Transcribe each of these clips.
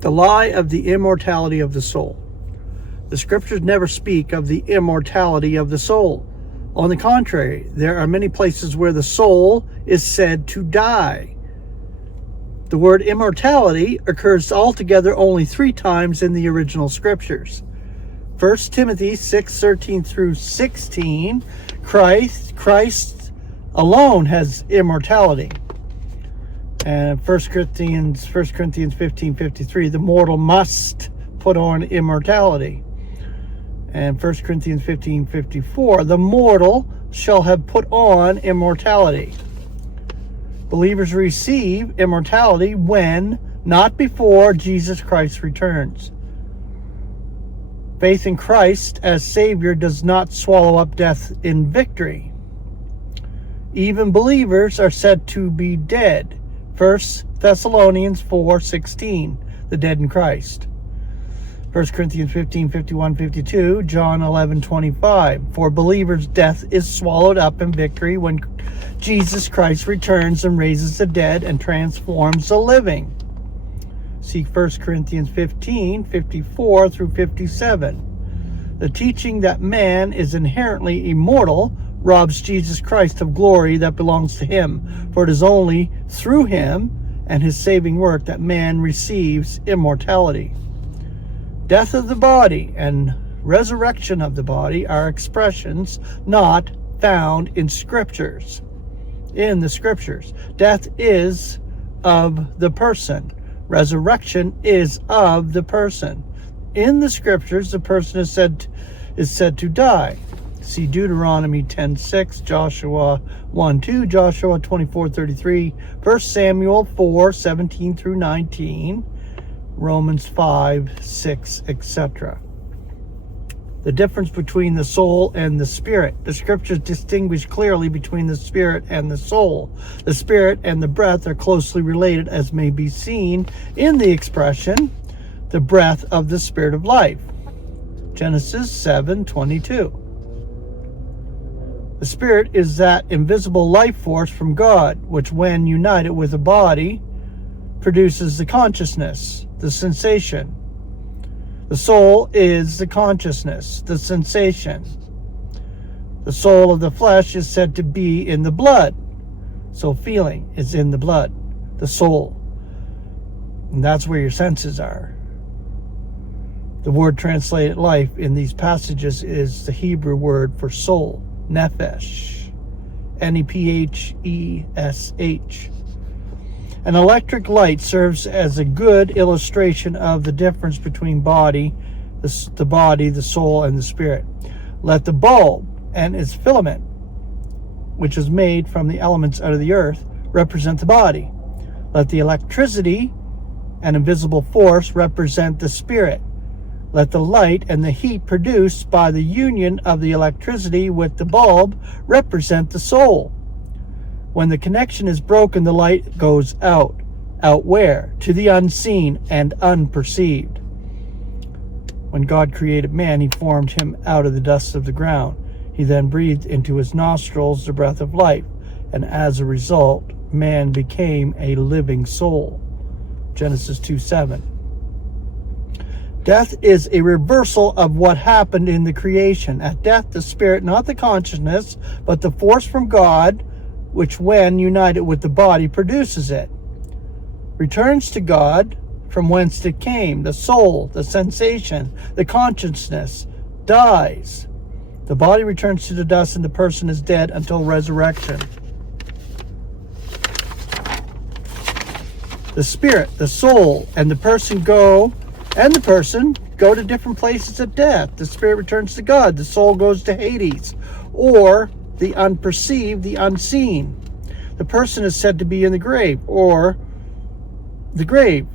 The lie of the immortality of the soul. The scriptures never speak of the immortality of the soul. On the contrary, there are many places where the soul is said to die. The word immortality occurs altogether only 3 times in the original scriptures. 1 Timothy 6:13 through 16, Christ alone has immortality. And 1 Corinthians 15:53, the mortal must put on immortality. And 1 Corinthians 15:54, the mortal shall have put on immortality. Believers receive immortality when, not before, Jesus Christ returns. Faith in Christ as Savior does not swallow up death in victory. Even believers are said to be dead. 1 Thessalonians 4:16, the dead in Christ. 1 Corinthians 15:51-52, John 11:25. For believers, death is swallowed up in victory when Jesus Christ returns and raises the dead and transforms the living. See 1 Corinthians 15:54 through 57. The teaching that man is inherently immortal robs Jesus Christ of glory that belongs to him, for it is only through him and his saving work that man receives immortality. Death of the body and resurrection of the body are expressions not found in scriptures. In the scriptures, death is of the person. Resurrection is of the person. In the scriptures, the person is said to die. See Deuteronomy 10:6, Joshua 1:2, Joshua 24:33, 1 Samuel 4:17 through 19, Romans 5:6, etc. The difference between the soul and the spirit. The scriptures distinguish clearly between the spirit and the soul. The spirit and the breath are closely related, as may be seen in the expression, the breath of the spirit of life. Genesis 7:22. The spirit is that invisible life force from God, which when united with the body, produces the consciousness, the sensation. The soul is the consciousness, the sensation. The soul of the flesh is said to be in the blood. So feeling is in the blood, the soul. And that's where your senses are. The word translated life in these passages is the Hebrew word for soul, nephesh, N-E-P-H-E-S-H. An electric light serves as a good illustration of the difference between the body, the soul, and the spirit. Let the bulb and its filament, which is made from the elements out of the earth, represent the body. Let the electricity and invisible force represent the spirit. Let the light and the heat produced by the union of the electricity with the bulb represent the soul. When the connection is broken, the light goes out. Out where? To the unseen and unperceived. When God created man, he formed him out of the dust of the ground. He then breathed into his nostrils the breath of life, and as a result, man became a living soul. Genesis 2:7. Death is a reversal of what happened in the creation. At death, the spirit, not the consciousness, but the force from God, which when united with the body produces it, returns to God from whence it came. The soul, the sensation, the consciousness dies. The body returns to the dust and the person is dead until resurrection. The spirit, the soul, and the person go to different places at death. The spirit returns to God. The soul goes to Hades, or the unperceived, the unseen. The person is said to be in the grave, or the grave,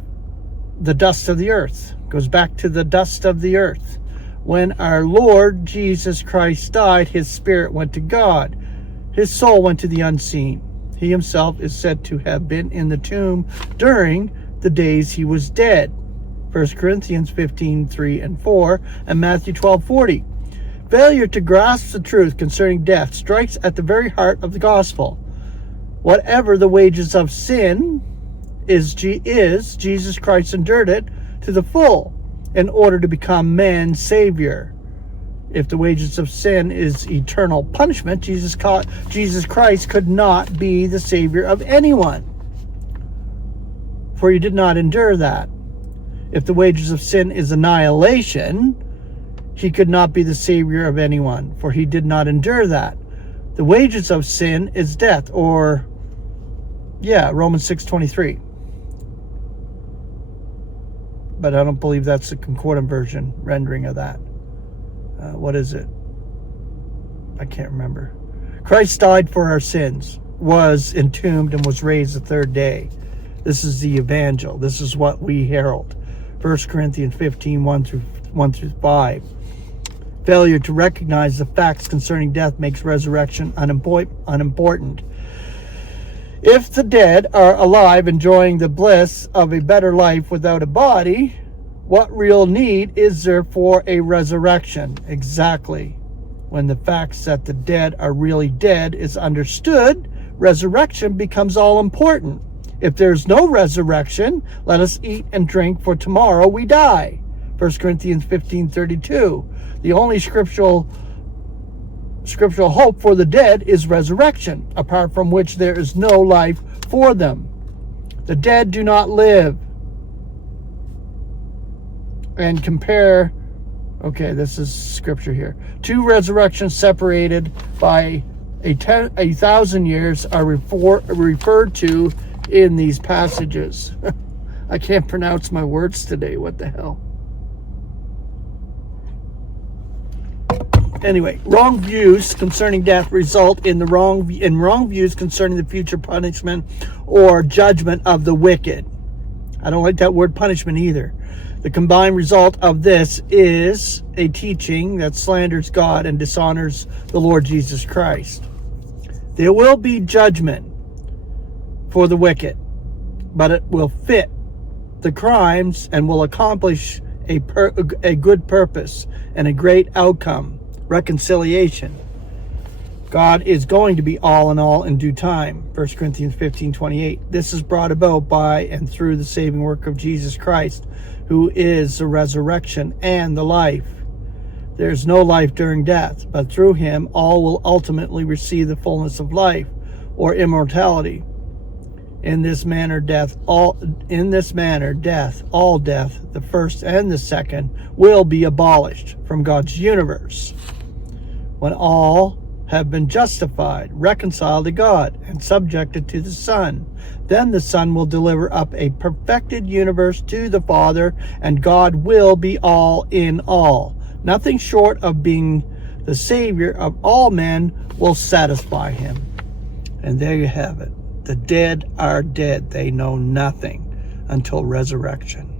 the dust of the earth. Goes back to the dust of the earth. When our Lord Jesus Christ died, his spirit went to God. His soul went to the unseen. He himself is said to have been in the tomb during the days he was dead. 1 Corinthians 15:3 and 4, and Matthew 12:40. Failure to grasp the truth concerning death strikes at the very heart of the gospel. Whatever the wages of sin is, Jesus Christ endured it to the full in order to become man's Savior. If the wages of sin is eternal punishment, Jesus Christ could not be the Savior of anyone, for he did not endure that. If the wages of sin is annihilation, he could not be the Savior of anyone, for he did not endure that. The wages of sin is death, or, Romans 6:23. But I don't believe that's the concordant version rendering of that. What is it? I can't remember. Christ died for our sins, was entombed, and was raised the third day. This is the evangel. This is what we herald. 1 Corinthians 15, 1 through 5. Failure to recognize the facts concerning death makes resurrection unimportant. If the dead are alive enjoying the bliss of a better life without a body, what real need is there for a resurrection? Exactly. When the facts that the dead are really dead is understood, resurrection becomes all important. If there's no resurrection, let us eat and drink, for tomorrow we die. 1 Corinthians 15:32. The only scriptural hope for the dead is resurrection, apart from which there is no life for them. The dead do not live. And compare, this is scripture here. Two resurrections separated by 1,000 years are referred to in these passages. I can't pronounce my words today. What the hell? Anyway, wrong views concerning death result in wrong views concerning the future punishment or judgment of the wicked. I don't like that word punishment either. The combined result of this is a teaching that slanders God and dishonors the Lord Jesus Christ. There will be judgment for the wicked, but it will fit the crimes and will accomplish a good purpose and a great outcome, reconciliation. God is going to be all in all in due time. 1 Corinthians 15:28. This is brought about by and through the saving work of Jesus Christ, who is the resurrection and the life. There is no life during death, but through him all will ultimately receive the fullness of life, or immortality. In this manner, death, all death, the first and the second, will be abolished from God's universe. When all have been justified, reconciled to God, and subjected to the Son, then the Son will deliver up a perfected universe to the Father, and God will be all in all. Nothing short of being the Savior of all men will satisfy him. And there you have it. The dead are dead. They know nothing until resurrection.